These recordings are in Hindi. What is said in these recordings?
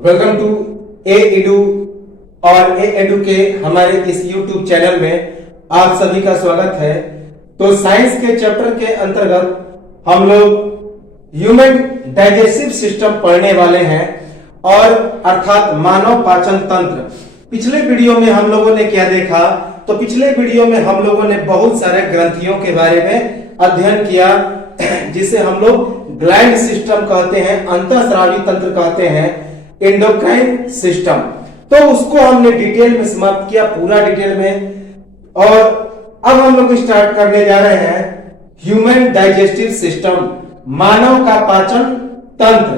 वेलकम टू ए एडू और ए एडू के हमारे इस YouTube चैनल में आप सभी का स्वागत है। तो साइंस के चैप्टर के अंतर्गत हम लोग ह्यूमन डाइजेस्टिव सिस्टम पढ़ने वाले हैं और अर्थात मानव पाचन तंत्र। पिछले वीडियो में हम लोगों ने क्या देखा, तो पिछले वीडियो में हम लोगों ने बहुत सारे ग्रंथियों के बारे में अध्ययन किया जिसे हम लोग ग्लैंड सिस्टम कहते हैं, अंतःस्रावी तंत्र कहते हैं, एंडोक्राइन सिस्टम। तो उसको हमने डिटेल में समाप्त किया, पूरा डिटेल में। और अब हम लोग स्टार्ट करने जा रहे हैं ह्यूमन डाइजेस्टिव सिस्टम, मानव का पाचन तंत्र।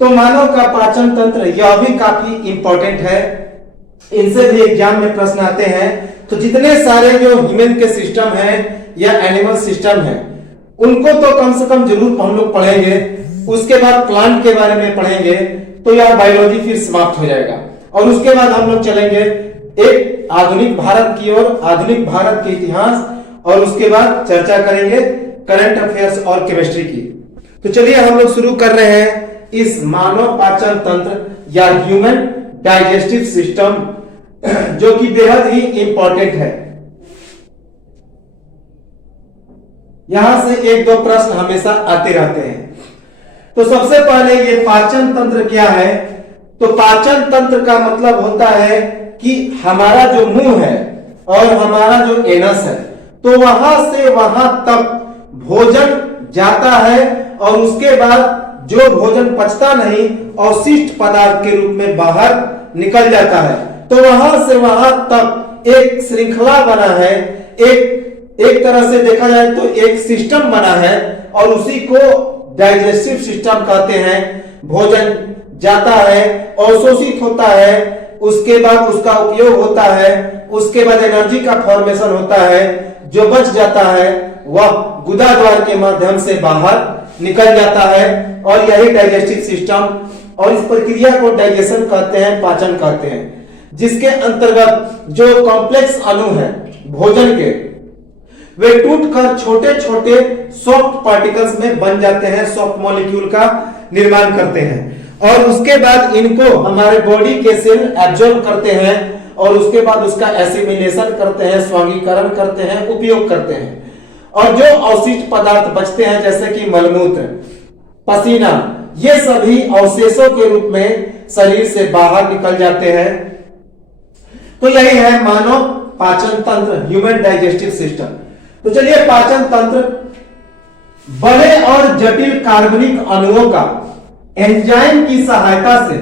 तो मानव का पाचन तंत्र यह भी काफी इंपॉर्टेंट है, इनसे भी एग्जाम में प्रश्न आते हैं। तो जितने सारे जो ह्यूमन के सिस्टम हैं या एनिमल सिस्टम है उनको तो कम से कम जरूर हम लोग पढ़ेंगे। उसके बाद प्लांट के बारे में पढ़ेंगे तो यार बायोलॉजी फिर समाप्त हो जाएगा। और उसके बाद हम लोग चलेंगे एक आधुनिक भारत की ओर, आधुनिक भारत के इतिहास, और उसके बाद चर्चा करेंगे करंट अफेयर्स और केमिस्ट्री की। तो चलिए हम लोग शुरू कर रहे हैं इस मानव पाचन तंत्र या ह्यूमन डाइजेस्टिव सिस्टम जो कि बेहद ही इंपॉर्टेंट है। यहां से एक दो प्रश्न हमेशा आते रहते हैं। तो सबसे पहले ये पाचन तंत्र क्या है? तो पाचन तंत्र का मतलब होता है कि हमारा जो मुंह है और हमारा जो एनस है, तो वहां से वहां तक भोजन जाता है और उसके बाद जो भोजन पचता नहीं अवशिष्ट पदार्थ के रूप में बाहर निकल जाता है। तो वहां से वहां तक एक श्रृंखला बना है, एक तरह से देखा जाए तो एक सिस्टम बना है और उसी को डाइजेस्टिव सिस्टम कहते हैं। भोजन जाता है, अवशोषित होता है, उसके बाद उसका उपयोग होता है, उसके बाद एनर्जी का फॉर्मेशन होता है, जो बच जाता है वह गुदा द्वार के माध्यम से बाहर निकल जाता है और यही डाइजेस्टिव सिस्टम, और इस प्रक्रिया को डाइजेशन कहते हैं, पाचन कहते हैं, जिसके अंतर्गत जो कॉम्प्लेक्स अणु है भोजन के वे टूटकर छोटे छोटे सॉफ्ट पार्टिकल्स में बन जाते हैं, सॉफ्ट मॉलिक्यूल का निर्माण करते हैं और उसके बाद इनको हमारे बॉडी के सेल एब्जॉर्ब करते हैं और उसके बाद उसका एसिमिलेशन करते हैं, स्वांगीकरण करते हैं, उपयोग करते हैं। और जो अवशिष्ट पदार्थ बचते हैं जैसे कि मलमूत्र, पसीना, ये सभी अवशेषों के रूप में शरीर से बाहर निकल जाते हैं। तो यही है मानव पाचन तंत्र, ह्यूमन डाइजेस्टिव सिस्टम। तो चलिए पाचन तंत्र बड़े और जटिल कार्बनिक अणुओं का एंजाइम की सहायता से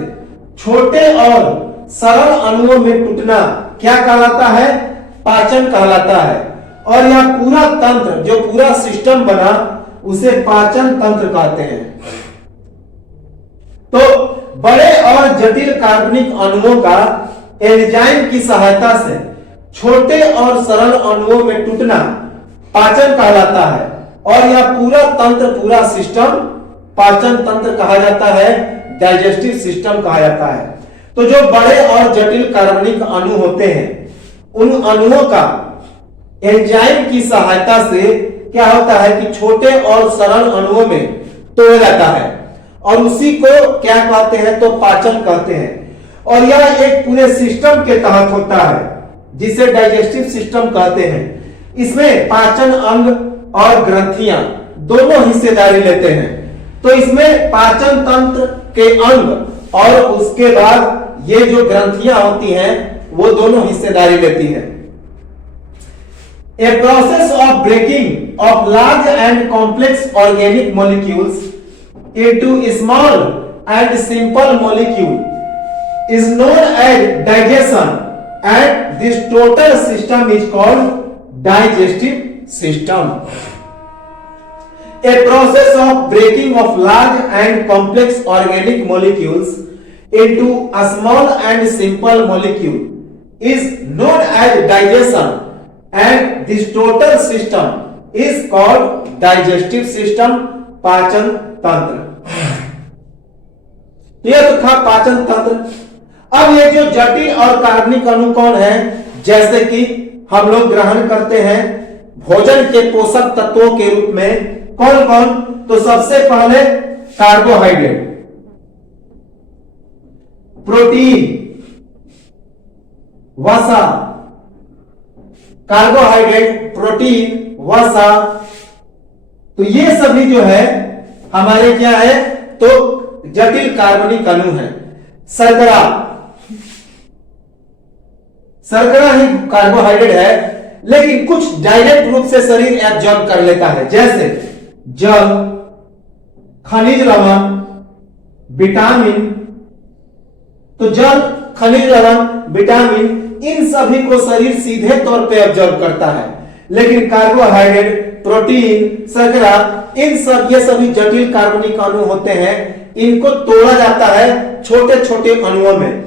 छोटे और सरल अणुओं में टूटना क्या कहलाता है? पाचन कहलाता है। और यह पूरा तंत्र, जो पूरा सिस्टम बना, उसे पाचन तंत्र कहते हैं। तो बड़े और जटिल कार्बनिक अणुओं का एंजाइम की सहायता से छोटे और सरल अणुओं में टूटना पाचन कहलाता है और यह पूरा तंत्र, पूरा सिस्टम पाचन तंत्र कहा जाता है, डाइजेस्टिव सिस्टम कहा जाता है। तो जो बड़े और जटिल कार्बनिक अणु होते हैं उन अणुओं का एंजाइम की सहायता से क्या होता है कि छोटे और सरल अणुओं में तोड़ा जाता है और उसी को क्या कहते हैं? तो पाचन कहते हैं। और यह एक पूरे सिस्टम के तहत होता है जिसे डाइजेस्टिव सिस्टम कहते हैं। इसमें पाचन अंग और ग्रंथियां दोनों हिस्सेदारी लेते हैं। तो इसमें पाचन तंत्र के अंग और उसके बाद ये जो ग्रंथियां होती हैं वो दोनों हिस्सेदारी लेती हैं। A process of breaking of large and complex organic molecules into small and simple molecule is known as digestion, and this total system is called digestive system. A process of breaking of large and complex organic molecules into a small and simple molecule is known as digestion, and this total system is called digestive system, पाचन तंत्र। यह तो था पाचन तंत्र। अब ये जो जटिल और कार्बनिक अणु कौन है? जैसे कि हम लोग ग्रहण करते हैं भोजन के पोषक तत्वों के रूप में कौन कौन? तो सबसे पहले कार्बोहाइड्रेट, प्रोटीन, वसा, कार्बोहाइड्रेट, प्रोटीन, वसा, तो ये सभी जो है हमारे क्या है, तो जटिल कार्बनिक अणु है। शर्करा, शर्करा ही कार्बोहाइड्रेट है, लेकिन कुछ डायरेक्ट रूप से शरीर एब्जॉर्ब कर लेता है, जैसे जल, खनिज लवण, विटामिन। तो जल, खनिज लवण, विटामिन, इन सभी को शरीर सीधे तौर पे एब्जॉर्ब करता है, लेकिन कार्बोहाइड्रेट, प्रोटीन, शर्करा, इन सब ये सभी जटिल कार्बनिक अणु होते हैं, इनको तोड़ा जाता है छोटे छोटे अणुओं में,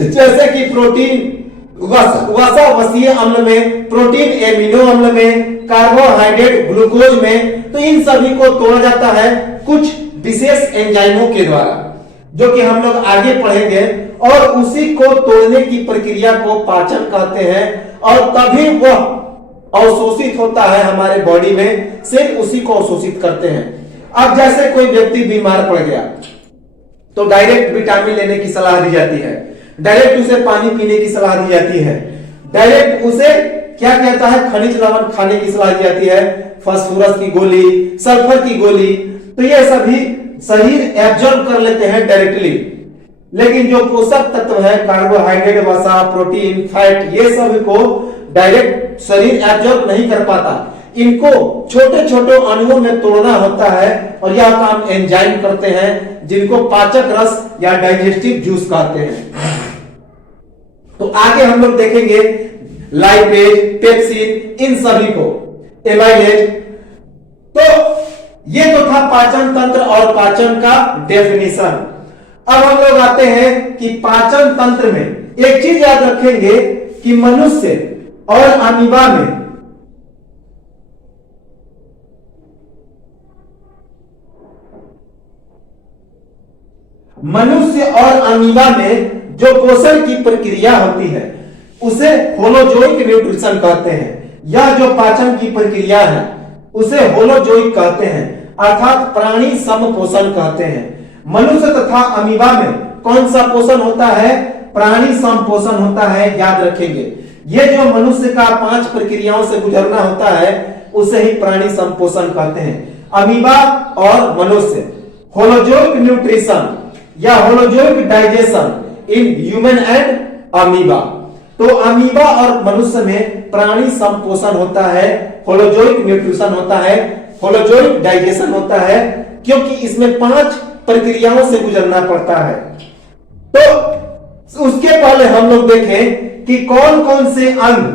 जैसे कि प्रोटीन वसा वसीय अम्ल में, प्रोटीन एमिनो अम्ल में, कार्बोहाइड्रेट ग्लूकोज में। तो इन सभी को तोड़ा जाता है कुछ विशेष एंजाइमों के द्वारा, जो कि हम लोग आगे पढ़ेंगे, और उसी को तोड़ने की प्रक्रिया को पाचन कहते हैं, और तभी वह अवशोषित होता है हमारे बॉडी में, सिर्फ उसी को अवशोषित करते हैं। अब जैसे कोई व्यक्ति बीमार पड़ गया तो डायरेक्ट विटामिन लेने की सलाह दी जाती है, डायरेक्ट उसे पानी पीने की सलाह दी जाती है, डायरेक्ट उसे क्या कहता है, खनिज लवण खाने की सलाह दी जाती है, फास्फोरस की गोली, सल्फर की गोली। तो ये सभी शरीर एब्जॉर्ब कर लेते हैं डायरेक्टली, लेकिन जो पोषक तत्व है कार्बोहाइड्रेट, वसा, प्रोटीन, फैट, ये सभी को डायरेक्ट शरीर एब्जॉर्ब नहीं कर पाता, इनको छोटे छोटे अणुओं में तोड़ना होता है, और यह काम एंजाइम करते हैं, जिनको पाचक रस या डाइजेस्टिव जूस कहते हैं। तो आगे हम लोग देखेंगे लाइपेज, पेप्सिन, इन सभी को, एमाइलेज। तो ये तो था पाचन तंत्र और पाचन का डेफिनेशन। अब हम लोग आते हैं कि पाचन तंत्र में एक चीज याद रखेंगे कि मनुष्य और अमीबा में जो पोषण की प्रक्रिया होती है उसे होलोजोइक न्यूट्रिशन कहते हैं। यह जो पाचन की प्रक्रिया है उसे होलोजोइक कहते हैं, अर्थात प्राणी सम पोषण कहते हैं। मनुष्य तथा अमीबा में कौन सा पोषण होता है, प्राणी सम पोषण होता है, याद रखेंगे। ये जो मनुष्य का 5 प्रक्रियाओं से गुजरना होता है उसे ही प्राणी सम पोषण कहते हैं। अमीबा और मनुष्य, होलोजोइक न्यूट्रिशन या holozoic digestion in human and amoeba. तो अमीबा और मनुष्य में प्राणी संपोषण होता है, होलोजोइक न्यूट्रिशन होता है, होलोजोइक डाइजेशन होता है, क्योंकि इसमें 5 प्रक्रियाओं से गुजरना पड़ता है। तो उसके पहले हम लोग देखें कि कौन कौन से अंग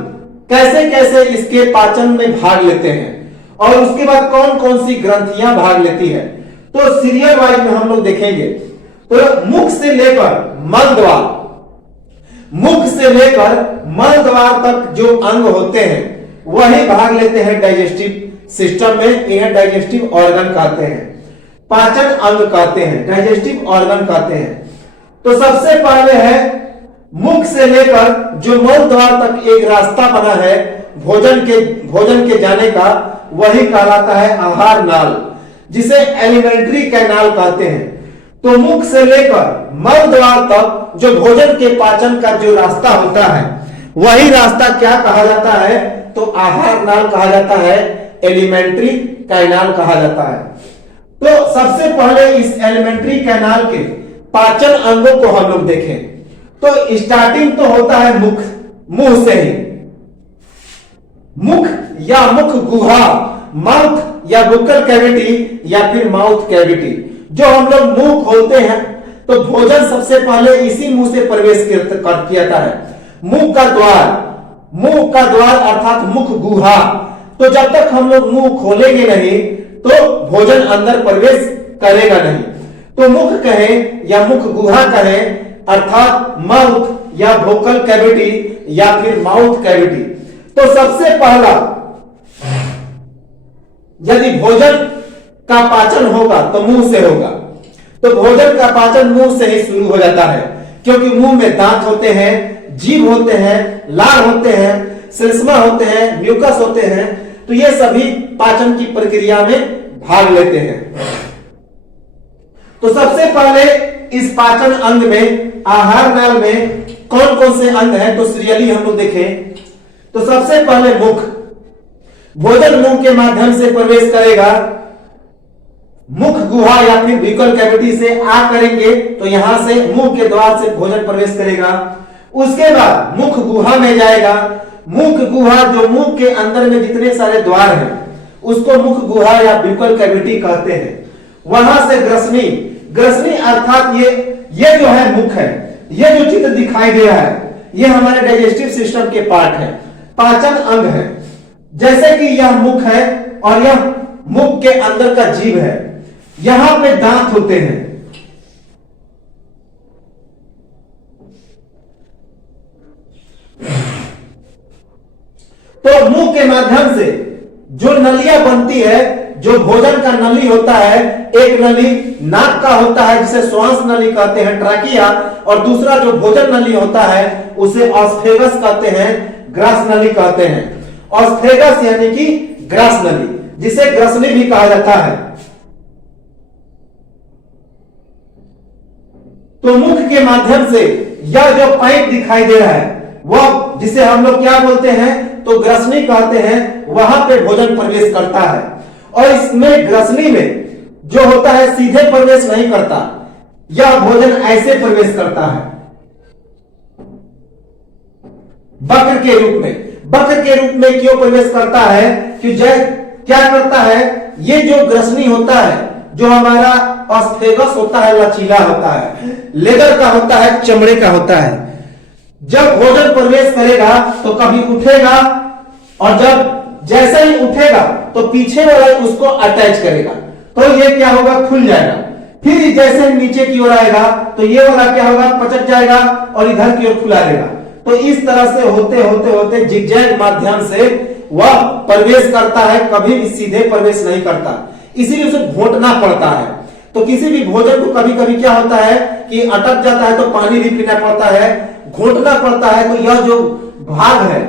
कैसे कैसे इसके पाचन में भाग लेते हैं, और उसके बाद कौन कौन सी ग्रंथियां भाग लेती है। तो सीरियल वाइज में हम लोग देखेंगे। तो मुख से लेकर मल द्वार, मुख से लेकर मल द्वार तक जो अंग होते हैं वही भाग लेते हैं डाइजेस्टिव सिस्टम में। इन्हें डाइजेस्टिव ऑर्गन कहते हैं, पाचन अंग कहते हैं, डाइजेस्टिव ऑर्गन कहते हैं। तो सबसे पहले है मुख से लेकर जो मल द्वार तक एक रास्ता बना है भोजन के जाने का, वही कहलाता है आहार नाल, जिसे एलिमेंट्री कैनाल कहते हैं। तो मुख से लेकर मल द्वार तक जो भोजन के पाचन का जो रास्ता होता है वही रास्ता क्या कहा जाता है, तो आहार नाल कहा जाता है, एलिमेंट्री कैनाल कहा जाता है। तो सबसे पहले इस एलिमेंट्री कैनाल के पाचन अंगों को हम लोग देखें। तो स्टार्टिंग तो होता है मुंह से ही, मुख या मुख गुहा, माउथ या बुक्कल कैविटी या फिर माउथ कैविटी। जो हम लोग मुंह खोलते हैं तो भोजन सबसे पहले इसी मुंह से प्रवेश किया जाता है। मुंह का द्वार अर्थात मुख गुहा। तो जब तक हम लोग मुंह खोलेंगे नहीं तो भोजन अंदर प्रवेश करेगा नहीं। तो मुख कहें या मुख गुहा कहें, अर्थात माउथ या वोकल कैविटी या फिर माउथ कैविटी। तो सबसे पहला यदि भोजन का पाचन होगा तो मुंह से होगा। तो भोजन का पाचन मुंह से ही शुरू हो जाता है, क्योंकि मुंह में दांत होते हैं, जीभ होते हैं, लार होते हैं, श्लेष्मा होते हैं, म्यूकस होते हैं। तो ये सभी पाचन की प्रक्रिया में भाग लेते हैं। तो सबसे पहले इस पाचन अंग में, आहार नाल में कौन कौन से अंग हैं, तो सीरियली हम लोग देखें तो सबसे पहले मुख, भोजन मुंह के माध्यम से प्रवेश करेगा, मुख गुहा या फिर बिकल कैविटी से आ करेंगे तो यहां से मुंह के द्वार से भोजन प्रवेश करेगा। उसके बाद मुख गुहा में जाएगा, मुख गुहा जो मुंह के अंदर में जितने सारे द्वार हैं उसको मुख गुहा या बिकल कैविटी कहते हैं। वहां से ग्रसनी, ग्रसनी अर्थात ये जो है मुख है, ये जो चित्र दिखाई दे रहा है ये हमारे डाइजेस्टिव सिस्टम के पार्ट है, पाचन अंग है। जैसे कि यह मुख है और यह मुख के अंदर का जीव है, यहां पे दांत होते हैं। तो मुंह के माध्यम से जो नलियां बनती है, जो भोजन का नली होता है, एक नली नाक का होता है जिसे श्वास नली कहते हैं ट्रैकिया, और दूसरा जो भोजन नली होता है उसे ऑस्फेगस कहते हैं, ग्रास नली कहते हैं। ऑस्फेगस यानी कि ग्रास नली, जिसे ग्रसनी भी कहा जाता है। तो मुख के माध्यम से यह जो पाइप दिखाई दे रहा है वह, जिसे हम लोग क्या बोलते हैं तो ग्रसनी कहते हैं, वहां पे भोजन प्रवेश करता है। और इसमें ग्रसनी में जो होता है सीधे प्रवेश नहीं करता, यह भोजन ऐसे प्रवेश करता है वक्र के रूप में। वक्र के रूप में क्यों प्रवेश करता है कि क्या करता है, ये जो ग्रसनी होता है, जो हमारा ऑस्फेगस होता है लचीला होता है, लेदर का होता है, चमड़े का होता है। जब भोजन प्रवेश करेगा तो कभी उठेगा और जब जैसे ही उठेगा तो पीछे वाला उसको अटैच करेगा, तो ये क्या होगा, खुल जाएगा। फिर जैसे नीचे की ओर आएगा तो ये वाला क्या होगा, पचक जाएगा और इधर की ओर खुला देगा। तो इस तरह से होते होते होते जिगजैग माध्यम से वह प्रवेश करता है, कभी भी सीधे प्रवेश नहीं करता, इसीलिए उसे घोंटना पड़ता है। तो किसी भी भोजन को कभी कभी क्या होता है कि अटक जाता है तो पानी भी पीना पड़ता है, घोंटना पड़ता है, तो यह जो भाग है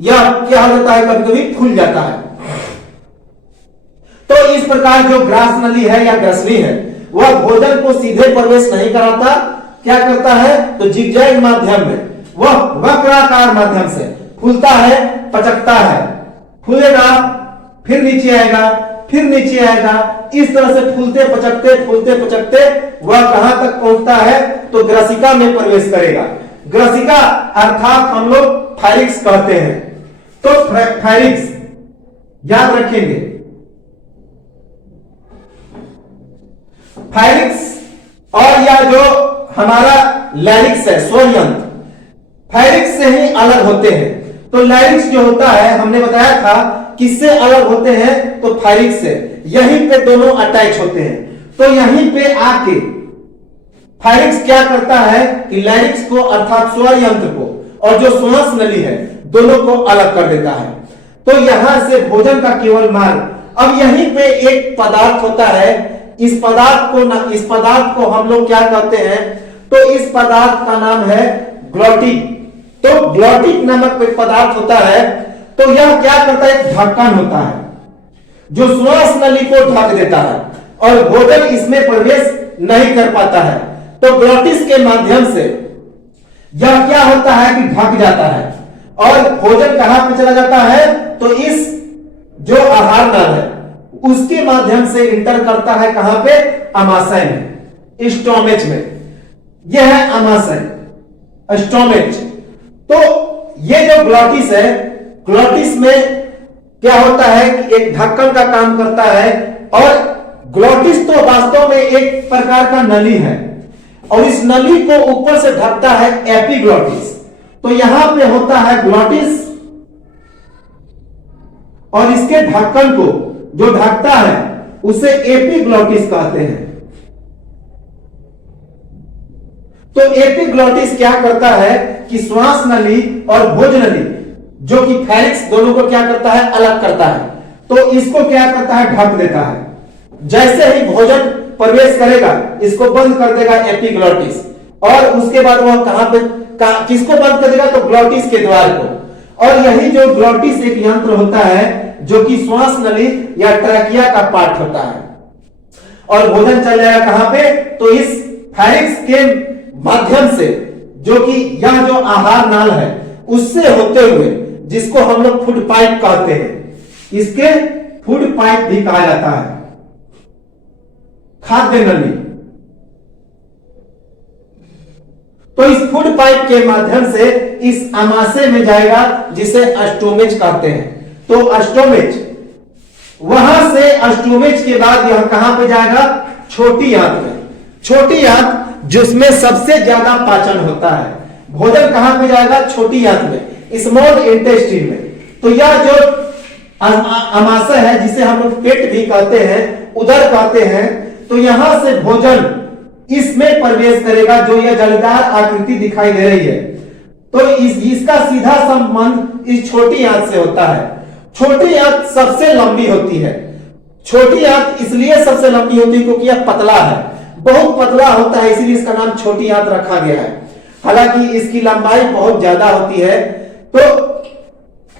यह क्या हो जाता है, कभी कभी फूल जाता है। तो इस प्रकार जो ग्रास नली है या ग्रसनी है वह भोजन को सीधे प्रवेश नहीं कराता, क्या करता है तो जिगजैग माध्यम में वह वक्राकार माध्यम से फूलता है, पचकता है, फूलेगा फिर नीचे आएगा, फिर नीचे आएगा, इस तरह से फूलते पचकते वह कहां तक पहुंचता है तो ग्रसिका में प्रवेश करेगा। ग्रसिका अर्थात हम लोग फायरिक्स कहते हैं। तो फायरिक्स याद रखेंगे, फायरिक्स और यह जो हमारा लैरिक्स है, स्वर यंत्र, फायरिक्स से ही अलग होते हैं। तो लैरिक्स जो होता है हमने बताया था किससे अलग होते हैं तो फायरिक्स से, यहीं पे दोनों अटैच होते हैं। तो यहीं पे आके फायरिक्स क्या करता है कि लैरिक्स को अर्थात स्वर यंत्र को और जो श्वास नली है दोनों को अलग कर देता है। तो यहां से भोजन का केवल मार्ग, अब यहीं पे एक पदार्थ होता है, इस पदार्थ को हम लोग क्या कहते हैं तो इस पदार्थ का नाम है ग्लॉटिक। तो ग्लॉटिक नामक एक पदार्थ होता है, तो यह क्या करता है, एक ढक्कन होता है जो श्वास नली को ढक देता है और भोजन इसमें प्रवेश नहीं कर पाता है। तो ग्लॉटिस के माध्यम से यह क्या होता है कि ढक जाता है और भोजन कहां पे चला जाता है तो इस जो आहार नल है उसके माध्यम से इंटर करता है, कहां पे, अमाशय में, स्टोमेच में। यह है अमाशय, स्टोमेच। तो ये जो ग्लॉटिस है, ग्लॉटिस में क्या होता है कि एक ढक्कन का काम करता है और ग्लॉटिस तो वास्तव में एक प्रकार का नली है और इस नली को ऊपर से ढकता है एपिग्लॉटिस। तो यहां पे होता है ग्लॉटिस और इसके ढक्कन को जो ढकता है उसे एपिग्लॉटिस कहते हैं। तो एपिग्लॉटिस क्या करता है कि श्वास नली और भोजन नली जो कि फायरिक्स दोनों को क्या करता है, अलग करता है। तो इसको क्या करता है, ढक देता है। जैसे ही भोजन प्रवेश करेगा इसको बंद कर देगा एपिग्लॉटिस और उसके बाद वह कहां पे किसको बंद कर देगा तो ग्लॉटिस के द्वार को। और यही जो ग्लॉटिस एक यंत्र होता है जो कि श्वास नली या ट्रैकिया का पार्ट होता है और भोजन चल जाएगा कहां पे तो इस फैरिक्स के माध्यम से, जो कि यह जो आहार नाल है उससे होते हुए, जिसको हम लोग फूड पाइप कहते हैं, इसके फूड पाइप भी कहा जाता है, खाद्य नली। तो इस फूड पाइप के माध्यम से इस आमाशय में जाएगा, जिसे अस्टोमेज कहते हैं। तो अस्टोमेज, वहां से अस्टोमेज के बाद यह कहां पे जाएगा? छोटी आंत में। छोटी आंत जिसमें सबसे ज्यादा पाचन होता है, भोजन कहां पे जाएगा? छोटी आंत में, स्मॉल इंटेस्टाइन में। तो यह जो आमाशय है, जिसे हम लोग पेट भी कहते हैं, उदर कहते हैं, तो यहां से भोजन इसमें प्रवेश करेगा, जो यह जालीदार आकृति दिखाई दे रही है। तो इसका सीधा संबंध इस छोटी आंत से होता है। छोटी आंत सबसे लंबी होती है। छोटी आंत इसलिए सबसे लंबी होती है क्योंकि यह पतला है, बहुत पतला होता है, इसीलिए इसका नाम छोटी आंत रखा गया है। हालांकि इसकी लंबाई बहुत ज्यादा होती है। तो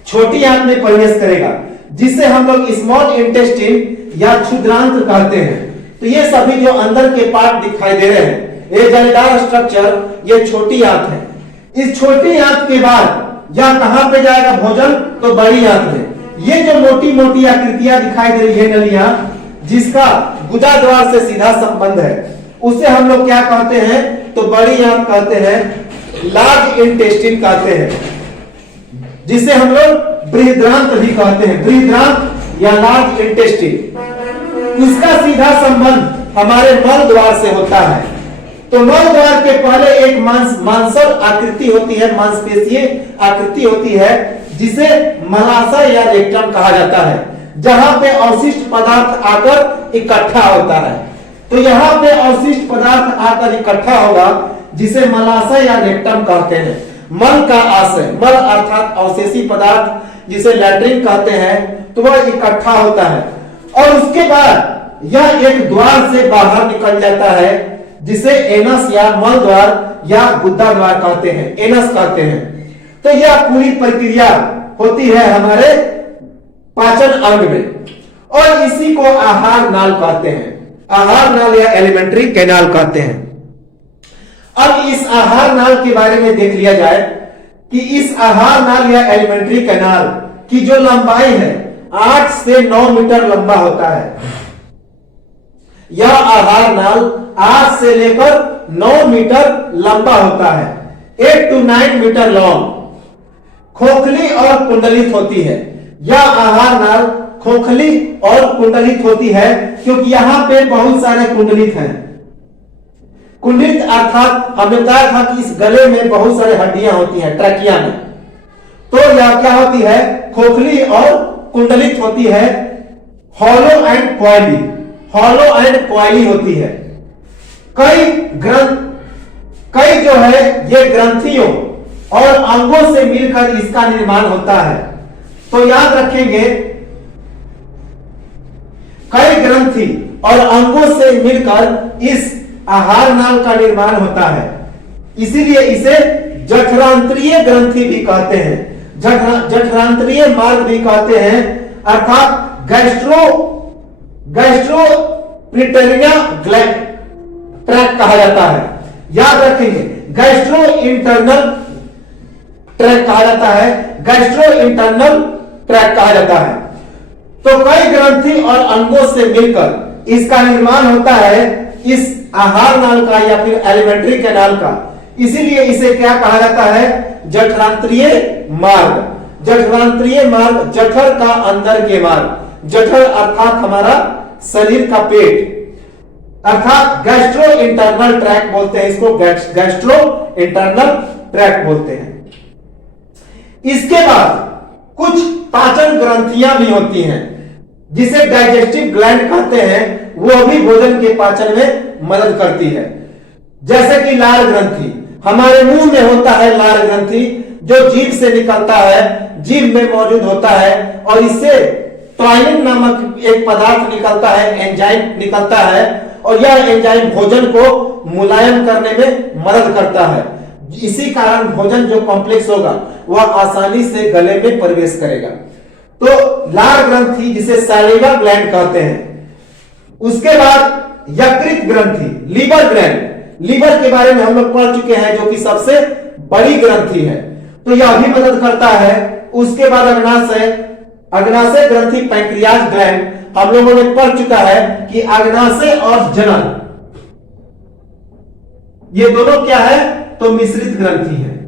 छोटी आंत में प्रवेश करेगा, जिसे हम लोग स्मॉल इंटेस्टाइन या क्षुद्रांत्र कहते हैं। तो ये सभी जो अंदर के पार्ट दिखाई दे रहे हैं, ये जालीदार स्ट्रक्चर, ये छोटी आंत है। इस छोटी आंत के बाद यह कहां पे जाएगा भोजन? तो बड़ी आंत में। ये जो मोटी मोटी आकृतियां दिखाई दे रही है, नलियां, जिसका गुदा द्वार से सीधा संबंध है, उसे हम लोग क्या कहते हैं? तो बड़ी आंत कहते हैं, लार्ज इंटेस्टाइन कहते हैं, जिसे हम लोग बृहदांत्र भी कहते हैं, बृहदांत्र या लार्ज इंटेस्टाइन। इसका सीधा संबंध हमारे मल द्वार से होता है। तो मल द्वार के पहले एक मांसल आकृति होती है, मांसपेशीय आकृति होती है, जिसे मलाशय या रेक्टम कहा जाता है, जहां पे अवशिष्ट पदार्थ आकर इकट्ठा होता है। तो यहाँ पे अवशिष्ट पदार्थ आकर इकट्ठा होगा, जिसे मलाशय या रेक्टम कहते हैं। मल का आशय, मल अर्थात अवशेषी पदार्थ, जिसे लैट्रिन कहते हैं, तो वह इकट्ठा होता है और उसके बाद यह एक द्वार से बाहर निकल जाता है, जिसे एनस या मल द्वार या गुदा द्वार कहते हैं, एनस कहते हैं। तो यह पूरी प्रक्रिया होती है हमारे पाचन अंग में, और इसी को आहार नाल कहते हैं, आहार नाल या एलिमेंट्री कैनाल कहते हैं। अब इस आहार नाल के बारे में देख लिया जाए कि इस आहार नाल या एलिमेंट्री कैनाल की जो लंबाई है 8 से 9 मीटर लंबा होता है। यह आहार नाल 8 से लेकर 9 मीटर लंबा होता है, 8 to 9 मीटर लॉन्ग। खोखली और कुंडलित होती है। यह आहार नाल खोखली और कुंडलित होती है, क्योंकि यहां पे बहुत सारे कुंडलित हैं। कुंडलित अर्थात हमने बताया था कि इस गले में बहुत सारे हड्डियां होती हैं, ट्रैकिया में। तो यह क्या होती है? खोखली और कुंडलित होती है, हॉलो एंड क्वाइली, हॉलो एंड क्वाइली होती है। कई जो है ये ग्रंथियों और अंगों से मिलकर इसका निर्माण होता है। तो याद रखेंगे, कई ग्रंथि और अंगों से मिलकर इस आहार नाल का निर्माण होता है, इसीलिए इसे जठरांतरीय ग्रंथि भी कहते हैं, जठरांतरीय मार्ग भी कहते हैं, अर्थात गैस्ट्रोप्रिटेरिया ट्रैक कहा जाता है। याद रखेंगे, गैस्ट्रो इंटरनल ट्रैक कहा जाता है, गैस्ट्रो इंटरनल ट्रैक कहा जाता है। तो कई ग्रंथि और अंगों से मिलकर इसका निर्माण होता है, इस आहार नाल का या फिर एलिमेंट्री कैनाल का। इसीलिए इसे क्या कहा जाता है? जठरांतरीय मार्ग। जठरांतरीय मार्ग, जठर का अंदर के मार्ग, जठर अर्थात हमारा शरीर का पेट, अर्थात गैस्ट्रो इंटरनल ट्रैक बोलते हैं इसको, गैस्ट्रो इंटरनल ट्रैक बोलते हैं। इसके बाद कुछ पाचन ग्रंथियां भी होती हैं, जिसे डाइजेस्टिव ग्लैंड कहते हैं, वो भी भोजन के पाचन में मदद करती है। जैसे कि लार ग्रंथि, हमारे मुंह में होता है लार ग्रंथि, जो जीभ से निकलता है, जीभ में मौजूद होता है, और इससे ट्वाइनिन नामक एक पदार्थ निकलता है, एंजाइम निकलता है, और यह एंजाइम भोजन को मुलायम करने में मदद करता है। इसी कारण भोजन जो कॉम्प्लेक्स होगा वह आसानी से गले में प्रवेश करेगा। तो लार ग्रंथि, जिसे सैलिवा ग्लैंड कहते हैं। उसके बाद यकृत ग्रंथि, लीवर ग्लैंड, लीवर के बारे में हम लोग पढ़ चुके हैं, जो कि सबसे बड़ी ग्रंथि है, तो यह भी मदद करता है। उसके बाद अग्नाशय, अग्नाशय ग्रंथि पैंक्रियाज ग्लैंड, हम लोगों ने पढ़ चुका है कि अग्नाशय और जनन ये दोनों क्या है, तो मिश्रित ग्रंथि है।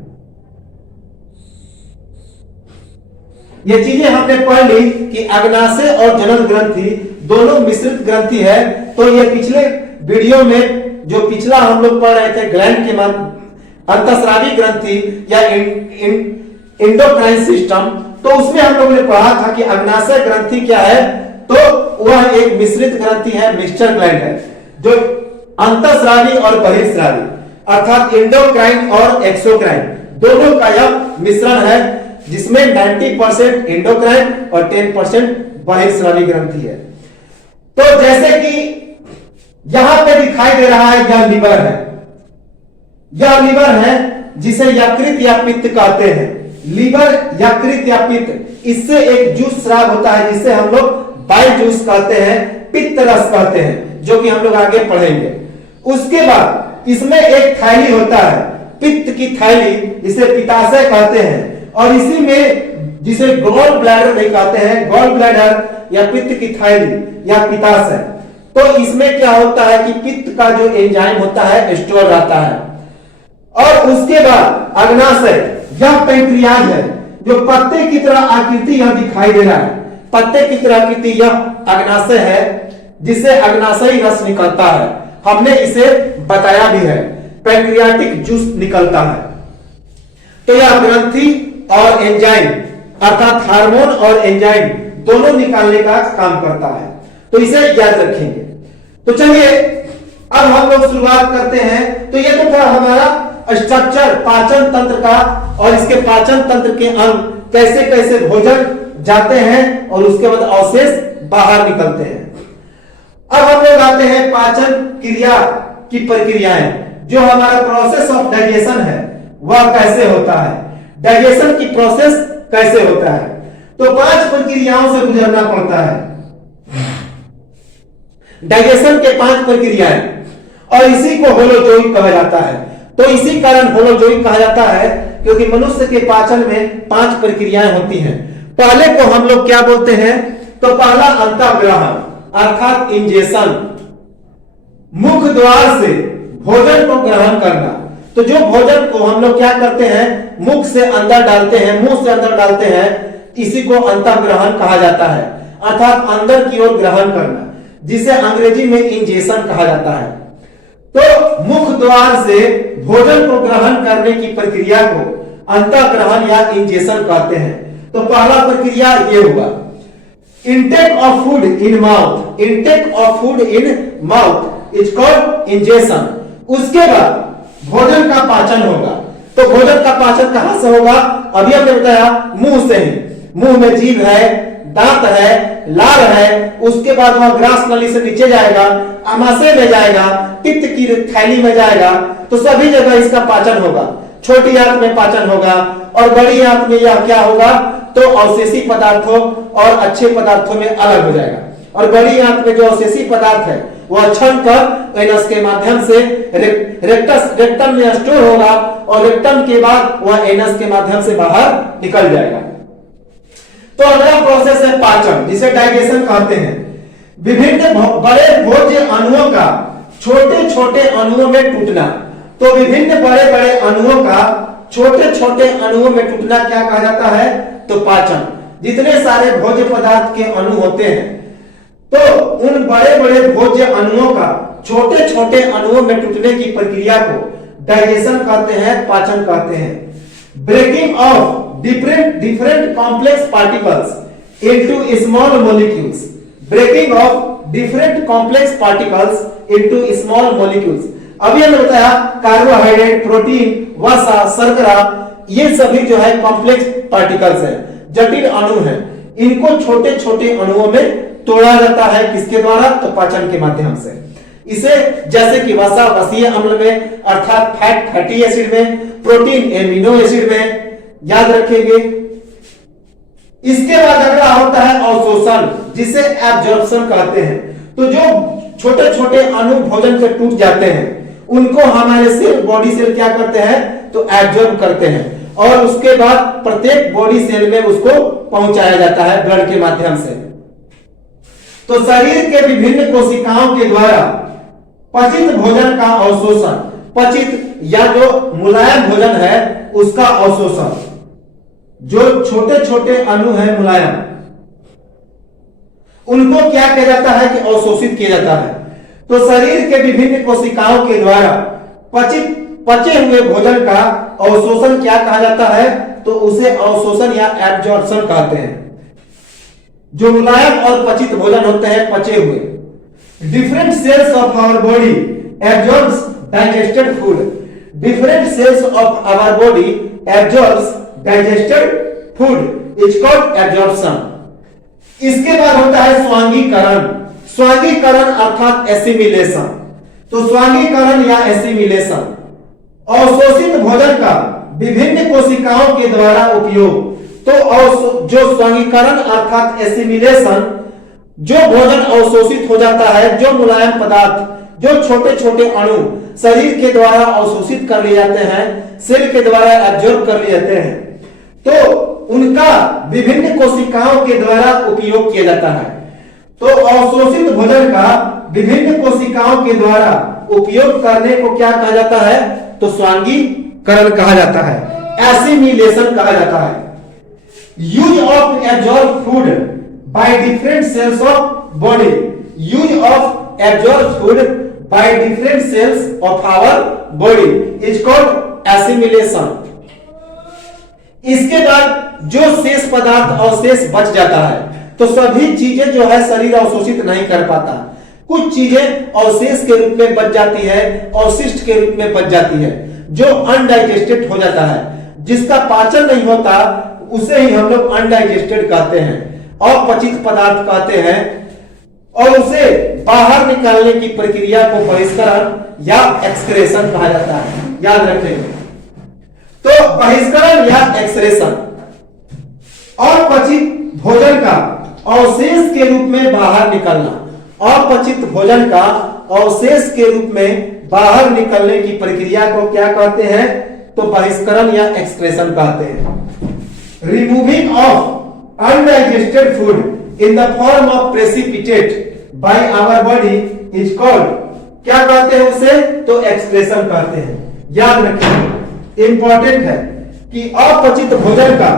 ये चीजें हमने पढ़ ली कि अग्नाशय और जनन ग्रंथि दोनों मिश्रित ग्रंथि है। तो ये पिछले वीडियो में जो पिछला हम लोग पढ़ रहे थे ग्लैंड के अंतःस्रावी ग्रंथि या एंडोक्राइन सिस्टम, तो उसमें हम लोग ने पढ़ा था कि अग्नाशय ग्रंथि क्या है, तो वह एक मिश्रित ग्रंथि है, मिक्सचर ग्लैंड है, जो अंतःस्रावी और बहिर्स्रावी अर्थात एंडोक्राइन और एक्सोक्राइन दोनों का यह मिश्रण है, जिसमें 90% एंडोक्राइन और 10% बहिर्स्रावी ग्रंथि है। तो जैसे कि यहां पे दिखाई दे रहा है, यह लीवर है, यह लीवर है जिसे यकृत या पित्त कहते हैं। लीवर, यकृत या पित्त, इससे एक जूस स्राव होता है जिसे हम लोग बाइल जूस कहते हैं, पित्त रस कहते हैं, जो कि हम लोग आगे पढ़ेंगे। उसके बाद इसमें एक थैली होता है, पित्त की थैली, जिसे पित्ताशय कहते हैं, और इसी में जिसे गॉल ब्लैडर भी कहते हैं, गॉल ब्लैडर या पित्त की थैली या पित्ताशय। तो इसमें क्या होता है कि पित्त का जो एंजाइम होता है स्टोर रहता है। और उसके बाद अग्नाशय, यह पैंक्रियाज है, जो पत्ते की तरह आकृति यह दिखाई दे रहा है, पत्ते की तरह आकृति यह अग्नाशय है, जिसे अग्नाशयी रस निकलता है, हमने इसे बताया भी है, पैंक्रियाटिक जूस निकलता है। तो यह ग्रंथि और एंजाइम अर्थात हार्मोन और एंजाइम दोनों निकालने का काम करता है, तो इसे याद रखेंगे। तो चलिए अब हम लोग शुरुआत करते हैं। तो ये तो था हमारा स्ट्रक्चर पाचन तंत्र का, और इसके पाचन तंत्र के अंग कैसे कैसे भोजन जाते हैं और उसके बाद अवशेष बाहर निकलते हैं। अब हम लोग आते हैं पाचन क्रिया की प्रक्रियाएं, जो हमारा प्रोसेस ऑफ डाइजेशन है वह कैसे होता है, डाइजेशन की प्रोसेस कैसे होता है। तो 5 प्रक्रियाओं से गुजरना पड़ता है डाइजेशन के 5 प्रक्रियाएं, और इसी को होलोजोइक कहा जाता है। तो इसी कारण होलोजोइक कहा जाता है, क्योंकि मनुष्य के पाचन में 5 प्रक्रियाएं होती हैं। पहले को हम लोग क्या बोलते हैं, तो पहला अंतःग्रहण अर्थात इंजेशन, मुख द्वार से भोजन को ग्रहण करना। तो जो भोजन को हम लोग क्या करते हैं, मुख से अंदर डालते हैं, मुंह से अंदर डालते हैं, इसी को अंतःग्रहण कहा जाता है, अर्थात अंदर की ओर ग्रहण करना, जिसे अंग्रेजी में इंजेशन कहा जाता है। तो मुख द्वार से भोजन को ग्रहण करने की प्रक्रिया को अंतःग्रहण या इंजेशन कहते हैं। तो पहला प्रक्रिया ये हुआ, intake of food in mouth, intake of food in mouth is called ingestion. उसके बाद भोजन का पाचन होगा। तो भोजन का पाचन कहां से होगा, अभी हमने बताया मुंह से ही, मुंह में जीभ है, दांत है, लार है, उसके बाद वह ग्रास नली से नीचे जाएगा, आमाशय में जाएगा, पित्त की थैली में जाएगा। तो सभी जगह इसका पाचन होगा। छोटी आंत में पाचन होगा और बड़ी आंत में यह क्या होगा, तो अवशेषी पदार्थों और अच्छे पदार्थों में अलग हो जाएगा। और बड़ी आंत में जो अवशेषी पदार्थ है वह छन कर एनस के माध्यम से रेक्टम में स्टोर होगा, और रेक्टम के बाद वह एनस के माध्यम से बाहर निकल जाएगा। तो अगला प्रोसेस है पाचन, जिसे डाइजेशन कहते हैं। विभिन्न बड़े भोज्य अणुओं का छोटे छोटे अणुओं में टूटना। तो विभिन्न बड़े बड़े अणुओं का छोटे छोटे अणुओं में टूटना क्या कहा जाता है, तो पाचन। जितने सारे भोज्य पदार्थ के अणु होते हैं, तो उन बड़े बड़े भोज्य अणुओं का छोटे छोटे अणुओं में टूटने की प्रक्रिया को डाइजेशन कहते हैं, पाचन कहते हैं। Breaking off different complex particles into small molecules, breaking of different complex particles into small molecules। अभी हमने बताया कार्बोहाइड्रेट, प्रोटीन, वसा, शर्करा, ये सभी जो है कॉम्प्लेक्स पार्टिकल्स है, जटिल अणु है। इनको छोटे छोटे अणुओं में तोड़ा जाता है, किसके द्वारा, तो पाचन के माध्यम से। इसे जैसे कि वसा वसीय अम्ल में अर्थात फैट फैटी एसिड में, प्रोटीन एमिनो एसिड में, याद रखेंगे। इसके बाद अगला होता है अवशोषण, जिसे एब्जॉर्प्शन कहते हैं। तो जो छोटे छोटे अणु भोजन से टूट जाते हैं उनको हमारे सेल, बॉडी सेल क्या करते हैं, तो एब्जॉर्ब करते हैं और उसके बाद प्रत्येक बॉडी सेल में उसको पहुंचाया जाता है ब्लड के माध्यम से। तो शरीर के विभिन्न कोशिकाओं के द्वारा पचित भोजन का अवशोषण, पचित या जो मुलायम भोजन है उसका अवशोषण, जो छोटे छोटे अणु हैं मुलायम, उनको क्या किया जाता है कि अवशोषित किया जाता है। तो शरीर के विभिन्न कोशिकाओं के द्वारा पचे हुए भोजन का अवशोषण क्या कहा जाता है, तो उसे अवशोषण या एब्जॉर्प्शन कहते हैं। जो मुलायम और पचित भोजन होते हैं, पचे हुए। Different cells of our body absorbs digested food, different cells of our body absorbs digested food is called absorption. इसके बाद होता है स्वांगीकरण। स्वांगीकरण अर्थात एसिमिलेशन। तो स्वांगीकरण या एसिमिलेशन, अवशोषित भोजन का विभिन्न कोशिकाओं के द्वारा उपयोग। तो जो स्वांगीकरण अर्थात एसिमिलेशन, जो भोजन अवशोषित हो जाता है, जो मुलायम पदार्थ, जो छोटे छोटे अणु शरीर के द्वारा अवशोषित कर लिए जाते हैं, सेल के द्वारा एब्जॉर्ब कर लिए जाते हैं, तो उनका विभिन्न कोशिकाओं के द्वारा उपयोग किया जाता है। तो अवशोषित भोजन का विभिन्न कोशिकाओं के द्वारा उपयोग करने को क्या कहा जाता है, तो स्वांगीकरण कहा जाता है, एसिमिलेशन कहा जाता है। Use of absorb food by different cells of body, use of absorb food by different cells of our body is called assimilation. इसके बाद जो शेष पदार्थ अवशेष बच जाता है, तो सभी चीजें जो है शरीर अवशोषित नहीं कर पाता, कुछ चीजें अवशेष के रूप में बच जाती है, अवशिष्ट के रूप में बच जाती है, जो अनडाइजेस्टेड हो जाता है, जिसका पाचन नहीं होता, उसे ही हम लोग अनडाइजेस्टेड कहते हैं, अपचित पदार्थ कहते हैं, और उसे बाहर निकालने की प्रक्रिया को बहिष्करण या एक्सक्रेशन कहा जाता है। याद रखेंगे, तो बहिष्करण या एक्सक्रेशन, अपचित भोजन का अवशेष के रूप में बाहर निकलना, अपचित भोजन का अवशेष के रूप में बाहर निकलने की प्रक्रिया को क्या कहते हैं, तो बहिष्करण या एक्सक्रेशन कहते हैं। Removing of undigested food in the form of precipitate by our body is called, क्या कहते हैं उसे, तो एक्सक्रेशन कहते हैं। याद रखिए, इंपॉर्टेंट है कि अपचित भोजन का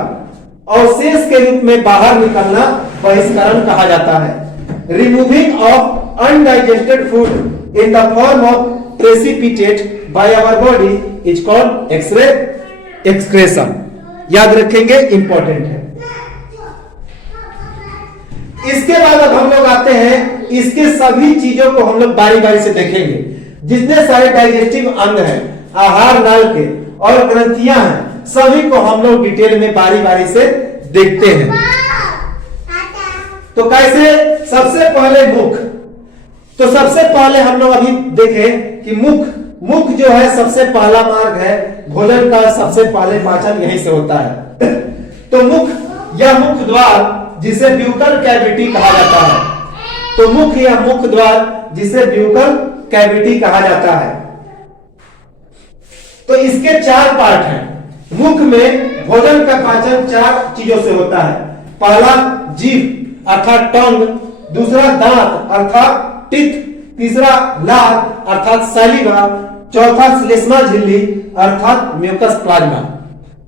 अवशेष के रूप में बाहर निकलना बहिष्करण कहा जाता है। Removing of undigested food in the form of precipitate by our body is called excretion. याद रखेंगे, इंपॉर्टेंट है। इसके बाद अब हम लोग आते हैं, इसके सभी चीजों को हम लोग बारी बारी से देखेंगे। जितने सारे डाइजेस्टिव अंग हैं, आहार नाल के और ग्रंथियां हैं, सभी को हम लोग डिटेल में बारी बारी से देखते हैं। तो कैसे, सबसे पहले मुख। तो सबसे पहले हम लोग अभी देखें कि मुख जो है सबसे पहला मार्ग है, भोजन का सबसे पहले पाचन यहीं से होता है। तो मुख या मुख द्वार, जिसे ब्यूकल कैविटी कहा जाता है, तो मुख या मुख द्वार जिसे ब्यूकल कैविटी कहा जाता है। तो इसके 4 पार्ट हैं। मुख में भोजन का पाचन 4 चीजों से होता है। पहला जीभ अर्थात टंग, दूसरा दांत अर्थात टीथ, तीसरा लार अर्थात सैलिवा, चौथा श्लेष्मा झिल्ली अर्थात म्यूकस प्लाज्मा।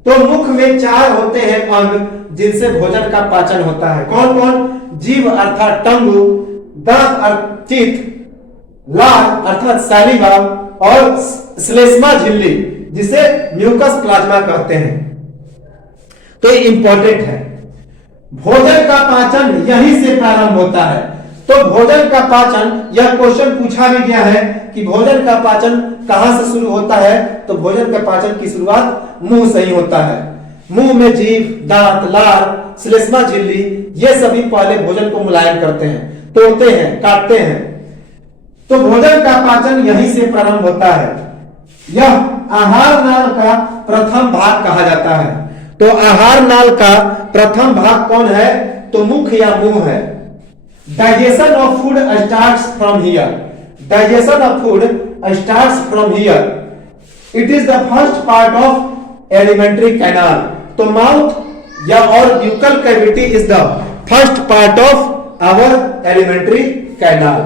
तो मुख में 4 होते हैं अंग जिनसे भोजन का पाचन होता है। कौन कौन? जीभ अर्थात टंगु, दांत टीथ, लार अर्थात सैलिवा और श्लेष्मा झिल्ली जिसे म्यूकस प्लाज्मा कहते हैं। तो ये इंपॉर्टेंट है। भोजन का पाचन यहीं से प्रारंभ होता है। तो भोजन का पाचन, यह क्वेश्चन पूछा भी गया है कि भोजन का पाचन कहां से शुरू होता है, तो भोजन का पाचन की शुरुआत मुंह से ही होता है। मुंह में जीभ, दांत, लार, श्लेष्मा झिल्ली ये सभी पहले भोजन को मुलायम करते हैं, तोड़ते हैं, काटते हैं। तो भोजन का पाचन यहीं से प्रारंभ होता है। यह आहार नाल का प्रथम भाग कहा जाता है। तो आहार नाल का प्रथम भाग कौन है, तो मुख या मुंह है। Digestion of food starts from here. Digestion of food starts from here. It is the first part of alimentary canal. तो माउथ या और buccal cavity is the first part of our alimentary canal.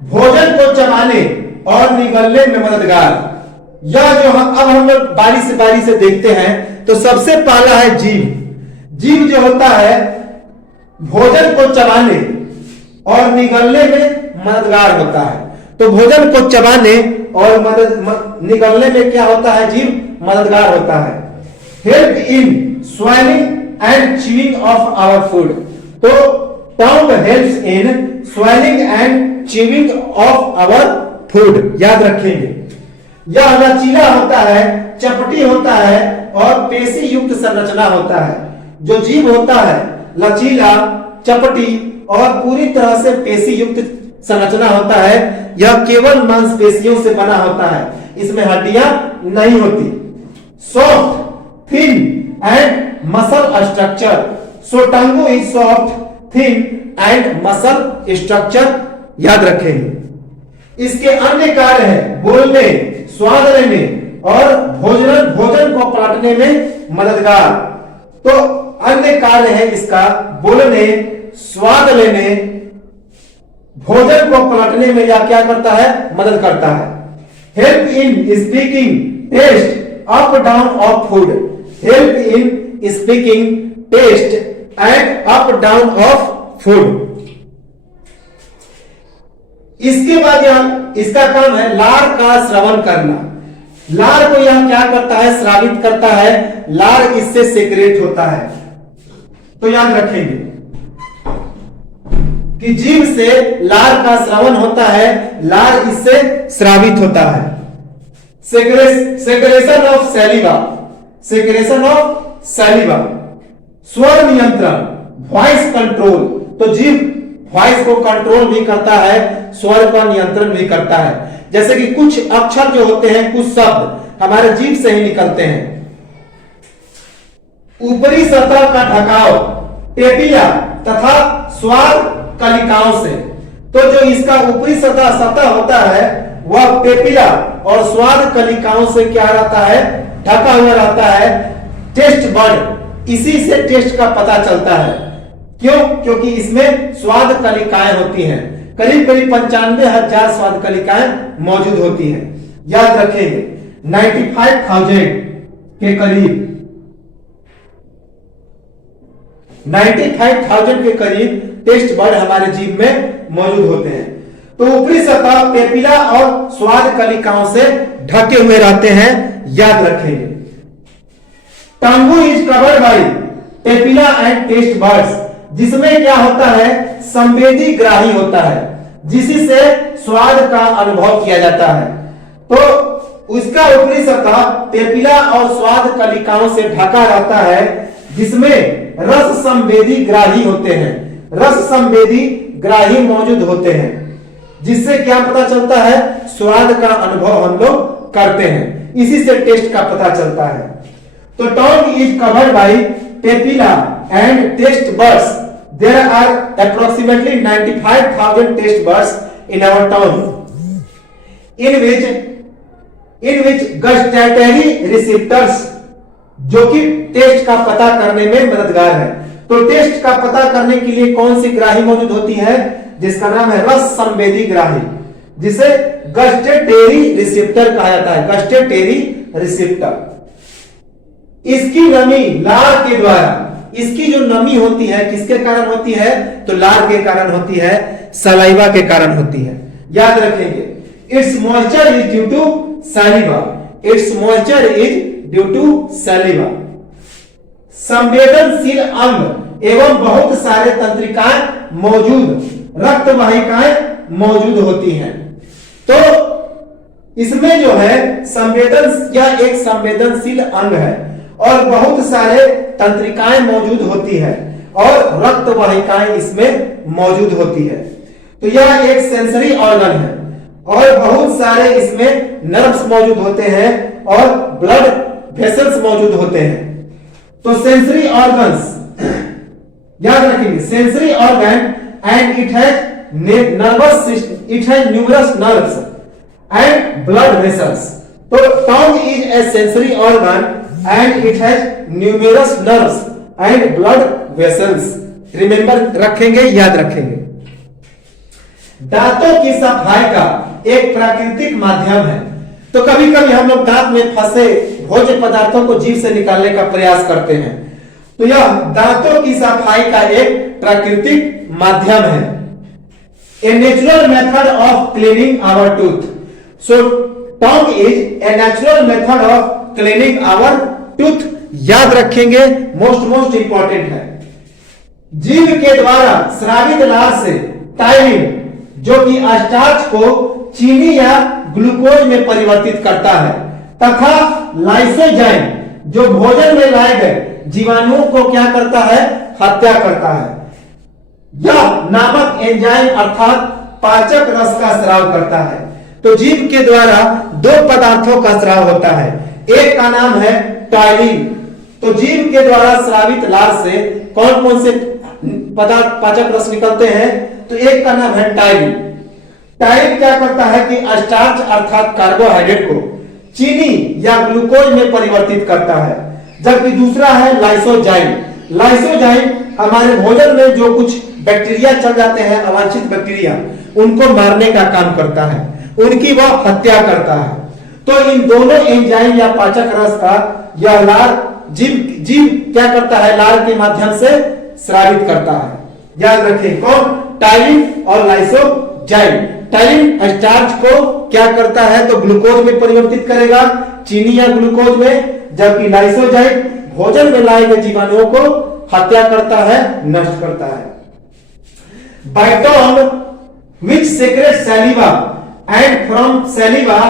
भोजन को चबाने और निगलने में मददगार, यह जो अब हम लोग बारी से देखते हैं। तो सबसे पहला है जीभ। जीभ जो होता है भोजन को चबाने और निगलने में मददगार होता है। तो भोजन को चबाने और निगलने में क्या होता है? जीभ मददगार होता है। Help in swallowing and chewing of our food. तो tongue helps in swallowing and chewing of our food, याद रखेंगे। यह लचीला होता है, चपटी होता है और पेशी युक्त संरचना होता है। जो जीभ होता है लचीला, चपटी और पूरी तरह से पेशी युक्त संरचना होता है। यह केवल मांसपेशियों से बना होता है, इसमें हड्डियां नहीं होती। Soft, thin and muscle structure. So tongue is soft, thin and muscle structure, याद रखेंगे। इसके अन्य कार्य है बोलने, स्वाद लेने और भोजन को पलटने में मददगार। तो अन्य कार्य है इसका बोलने, स्वाद लेने, भोजन को पलटने में या क्या करता है? मदद करता है। Help in speaking taste up down of food. Help in speaking taste and up down of food. इसके बाद यहां इसका काम है लार का श्रवण करना। लार को यह क्या करता है? श्रावित करता है। लार इससे सेक्रेट होता है। तो याद रखेंगे कि जीभ से लार का श्रवण होता है, लार इससे श्रावित होता है। Secretion of saliva. Secretion of saliva. स्वर नियंत्रण, वॉइस कंट्रोल। तो जीभ वॉइस को कंट्रोल भी करता है, स्वर का नियंत्रण भी करता है। जैसे कि कुछ अक्षर जो होते हैं, कुछ शब्द हमारे जीभ से ही निकलते हैं। ऊपरी सतह का ढकाव पेपिला तथा स्वाद कलिकाओं से। तो जो इसका ऊपरी सतह होता है वह पेपिला और स्वाद कलिकाओं से क्या रहता है? ढका हुआ रहता है। टेस्ट बड, इसी से टेस्ट का पता चलता है। क्यों? क्योंकि इसमें स्वाद कलिकाएं होती हैं। करीब 95,000 स्वाद कलिकाएं मौजूद होती हैं, याद रखेंगे। 95,000 के करीब 95,000 के करीब टेस्ट बड हमारे जीभ में मौजूद होते हैं। तो ऊपरी सतह पेपिला और स्वाद कलिकाओं से ढके हुए रहते हैं, याद रखेंगे। Tongue is covered by papilla and taste buds, जिसमें क्या होता है? संवेदी ग्राही होता है, जिससे स्वाद का अनुभव किया जाता है। तो उसका ऊपरी सतह पेपिला और स्वाद कलिकाओं से ढका रहता है, जिसमें रस संवेदी ग्राही होते हैं। रस संवेदी ग्राही मौजूद होते हैं, जिससे क्या पता चलता है? स्वाद का अनुभव हम लोग करते हैं, इसी से टेस्ट का पता चलता है। तो tongue is covered by papilla and taste buds. There are approximately 95,000 taste buds in our tongue, in which gustatory receptors, जो कि टेस्ट का पता करने में मददगार है। तो टेस्ट का पता करने के लिए कौन सी ग्राही मौजूद होती है? जिसका नाम है रस संवेदी ग्राही, जिसे गस्टेटरी रिसेप्टर कहा जाता है। Gustatory receptor. इसकी नमी लार के द्वारा, इसकी जो नमी होती है किसके कारण होती है? तो लार के कारण होती है, सलाइवा के कारण होती है, याद रखेंगे। Its moisture is due to saliva. Its moisture is due to saliva. संवेदनशील अंग एवं बहुत सारे तंत्रिकाएं मौजूद, रक्त वाहिकाएं मौजूद होती हैं। तो इसमें जो है यह एक संवेदनशील अंग है और बहुत सारे तंत्रिकाएं मौजूद होती है और रक्त वाहिकाएं इसमें मौजूद होती है। तो यह एक सेंसरी ऑर्गन है और बहुत सारे इसमें नर्व्स मौजूद होते हैं और ब्लड वेसल्स मौजूद होते हैं। तो सेंसरी ऑर्गन्स, याद रखेंगे, sensory organ and it has nervous system, it has numerous nerves and blood vessels. तो tongue is a sensory organ and it has numerous nerves and blood vessels. Remember रखेंगे, याद रखेंगे। दांतों की सफाई का एक प्राकृतिक माध्यम है। तो कभी कभी हम लोग दांत में फंसे भोज्य पदार्थों को जीभ से निकालने का प्रयास करते हैं, तो यह दांतों की सफाई का एक प्राकृतिक माध्यम है। A natural method of cleaning our tooth. So tongue is a natural method of cleaning our tooth. याद रखेंगे, मोस्ट इंपॉर्टेंट है। जीभ के द्वारा स्रावित लार से टाइलिन, जो कि स्टार्च को चीनी या ग्लूकोज में परिवर्तित करता है, तथा लाइसोजाइम, जो भोजन में लाए गए जीवाणुओं को क्या करता है, हत्या करता है। यह नामक एंजाइम अर्थात पाचक रस का स्राव करता है। तो जीभ के द्वारा दो पदार्थों का स्राव होता है, एक का नाम है टाइलिन। तो जीभ के द्वारा स्रावित लार से कौन कौन से पदार्थ पाचक रस निकलते हैं, तो एक का नाम है टाइलिन। टाइलिन क्या करता है कि स्टार्च अर्थात कार्बोहाइड्रेट को चीनी या ग्लूकोज में परिवर्तित करता है, जबकि दूसरा है लाइसोजाइम। लाइसोजाइम हमारे भोजन में जो कुछ बैक्टीरिया चल जाते हैं, अवांछित बैक्टीरिया, उनको मारने का काम करता है, उनकी वह हत्या करता है। तो इन दोनों एंजाइम या पाचक रस का यह लार जीभ क्या करता है, लार के माध्यम से स्रावित करता है। याद रखें, कौन, टाइलिन और लाइसोजाइम। टाइलिन स्टार्च को क्या करता है, तो ग्लूकोज में परिवर्तित करेगा, चीनी या ग्लूकोज में, जबकि लाइसोजाइम भोजन में लाए गए जीवाणुओं को हत्या करता है, नष्ट करता है। By tongue which secrete saliva and from saliva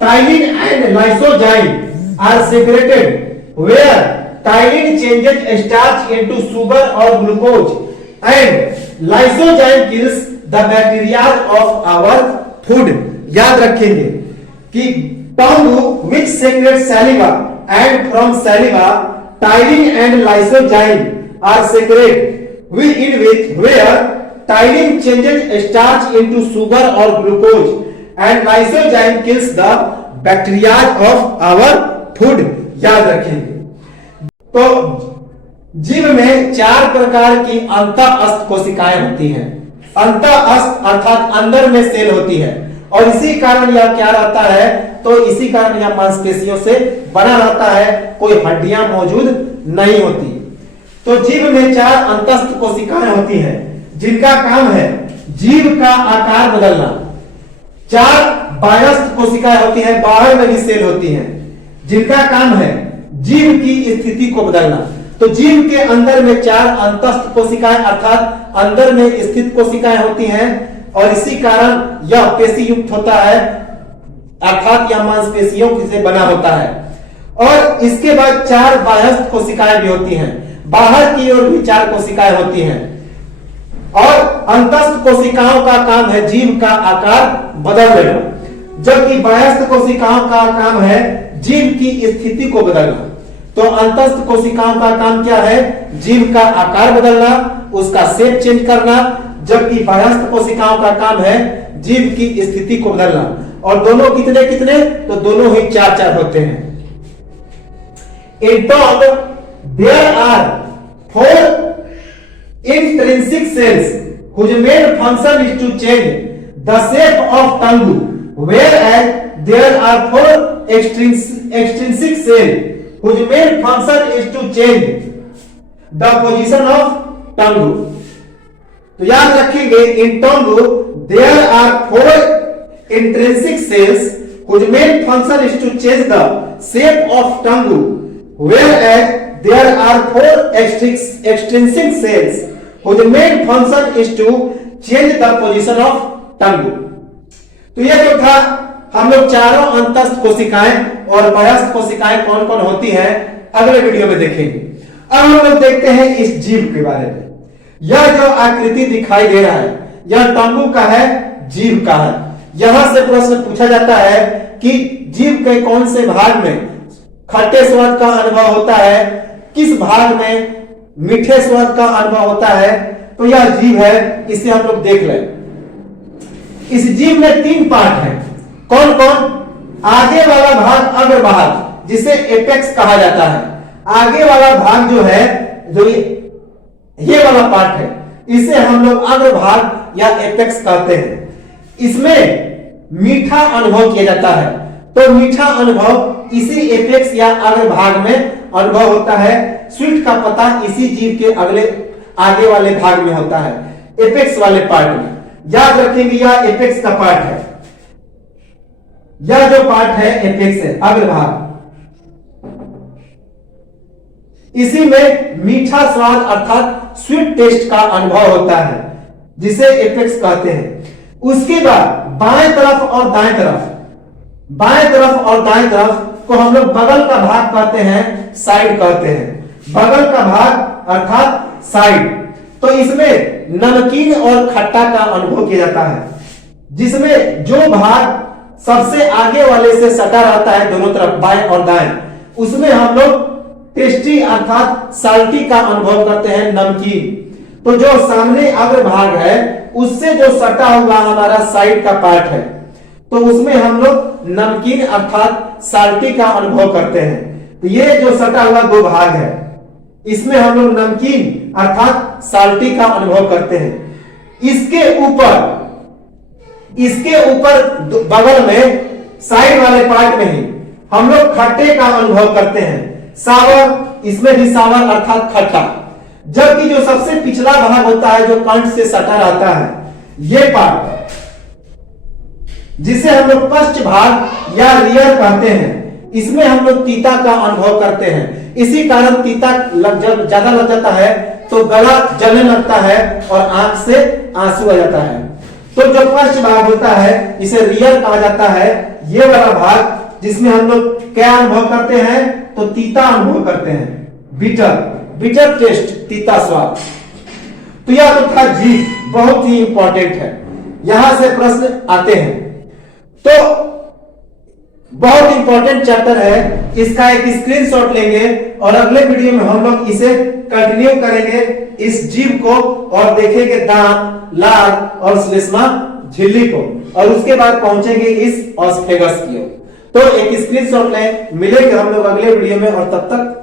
ptyalin and lysozyme are secreted where ptyalin changes starch into sugar or glucose and lysozyme kills the bacteria of our food। याद रखेंगे कि tongue which secretes saliva and from saliva ptyalin and lysozyme are secreted in which where ptyalin changes starch into sugar or glucose and lysozyme kills the bacteria of our food। याद रखेंगे। तो जीभ में 4 प्रकार की अंतःस्थ कोशिकाएं होती हैं। अंतःस्थ अर्थात अंदर में सेल होती है, और इसी कारण यह क्या रहता है, तो इसी कारण यह मांसपेशियों से बना रहता है, कोई हड्डियां मौजूद नहीं होती। तो जीभ में 4 अंतःस्थ कोशिकाएं होती हैं, जिनका काम है जीभ का आकार बदलना। 4 बाह्यस्थ कोशिकाएं होती हैं, बाहर में भी सेल होती हैं, जिनका काम है जीभ की स्थिति को बदलना। तो जीभ के अंदर में 4 अंतस्थ कोशिकाएं अर्थात अंदर में स्थित कोशिकाएं होती हैं, और इसी कारण यह पेशी युक्त होता है, अर्थात यह मांसपेशियों से बना होता है। और इसके बाद 4 बाह्यस्थ कोशिकाएं भी होती हैं, बाहर की ओर भी 4 कोशिकाएं होती हैं। और अंतस्थ कोशिकाओं का काम है जीभ का आकार बदल देना, जबकि बाह्यस्थ कोशिकाओं का काम है जीभ की स्थिति को बदलना। तो अंतस्थ कोशिकाओं का काम क्या है, जीभ का आकार बदलना, उसका शेप चेंज करना, जबकि बाह्यस्थ कोशिकाओं का काम है जीभ की स्थिति को बदलना। और दोनों कितने कितने, तो दोनों ही 4-4 होते हैं। In tongue there are 4 intrinsic cells whose main function is to change the shape of tongue, whereas there are 4 extrinsic cells whose main function is to change the position of tongue। तो याद रखेंगे, in tongue there are 4 intrinsic cells whose main function is to change the shape of tongue, whereas there are 4 extrinsic cells whose main function is to change the position of tongue। तो यह जो था, हम लोग चारों अंतस्थ कोशिकाएं और बाह्यस्थ कोशिकाएं कौन कौन होती हैं अगले वीडियो में देखेंगे। अब हम लोग देखते हैं इस जीभ के बारे में। यह जो आकृति दिखाई दे रहा है, यह टंगू का है, जीभ का है। यहां से प्रश्न पूछा जाता है कि जीभ के कौन से भाग में खट्टे स्वाद का अनुभव होता है, किस भाग में मीठे स्वाद का अनुभव होता है। तो यह जीभ है, इसे हम लोग देख लें। इस जीव में 3 पार्ट है। कौन कौन? आगे वाला भाग, अग्र भाग, जिसे एपेक्स कहा जाता है। आगे वाला भाग जो है, जो ये वाला पार्ट है, इसे हम लोग अग्र भाग या एपेक्स कहते हैं। इसमें मीठा अनुभव किया जाता है। तो मीठा अनुभव इसी एपेक्स या अग्र भाग में अनुभव होता है। स्वीट का पता इसी जीव के आगे वाले भाग में होता है, एपेक्स वाले पार्ट में। याद रखेंगे, यह एपेक्स का पार्ट है। यह जो पार्ट है एपेक्स है, अग्र भाग। इसी में मीठा स्वाद अर्थात स्वीट टेस्ट का अनुभव होता है, जिसे एपेक्स कहते हैं। उसके बाद बाएं तरफ और दाएं तरफ, बाएं तरफ और दाएं तरफ को हम लोग बगल का भाग कहते हैं, साइड कहते हैं। बगल का भाग अर्थात साइड। तो इसमें नमकीन और खट्टा का अनुभव किया जाता है, जिसमें जो भाग सबसे आगे वाले से सटा रहता है दोनों तरफ, बाएं और दाएं, उसमें हम लोग टेस्टी अर्थात साल्टी का अनुभव करते हैं, नमकीन। तो जो सामने अग्र भाग है उससे जो सटा हुआ हमारा साइड का पार्ट है, तो उसमें हम लोग नमकीन अर्थात साल्टी का अनुभव करते हैं। तो ये जो सटा हुआ 2 भाग है, इसमें हम लोग नमकीन अर्थात साल्टी का अनुभव करते हैं। इसके ऊपर बगल में साइड वाले पार्ट में ही हम लोग खट्टे का अनुभव करते हैं, सावर। इसमें भी सावर अर्थात खट्टा। जबकि जो सबसे पिछला भाग होता है, जो कंठ से सटा रहता है, ये पार्ट, जिसे हम लोग पश्च भाग या रियर कहते हैं, इसमें हम लोग तीता का अनुभव करते हैं। इसी कारण तीता जब ज्यादा लग जाता है तो गला जलने लगता है और आंख से आंसू आ जाता है। तो जो पश्च भाग होता है, इसे रियर कहा जाता है। ये वाला भाग जिसमें हम लोग क्या अनुभव करते हैं, तो तीता अनुभव करते हैं, बिटर टेस्ट, तीता स्वाद। तो यह तो था जीभ, बहुत ही इंपॉर्टेंट है, यहां से प्रश्न आते हैं। तो बहुत इंपॉर्टेंट चैप्टर है, इसका एक स्क्रीनशॉट लेंगे और अगले वीडियो में हम लोग इसे कंटिन्यू करेंगे, इस जीभ को, और देखेंगे दांत, लार और श्लेष्मा झिल्ली को, और उसके बाद पहुंचेंगे इस ऑस्फेगस की ओर। तो एक स्क्रीनशॉट लें, मिलेंगे हम लोग अगले वीडियो में, और तब तक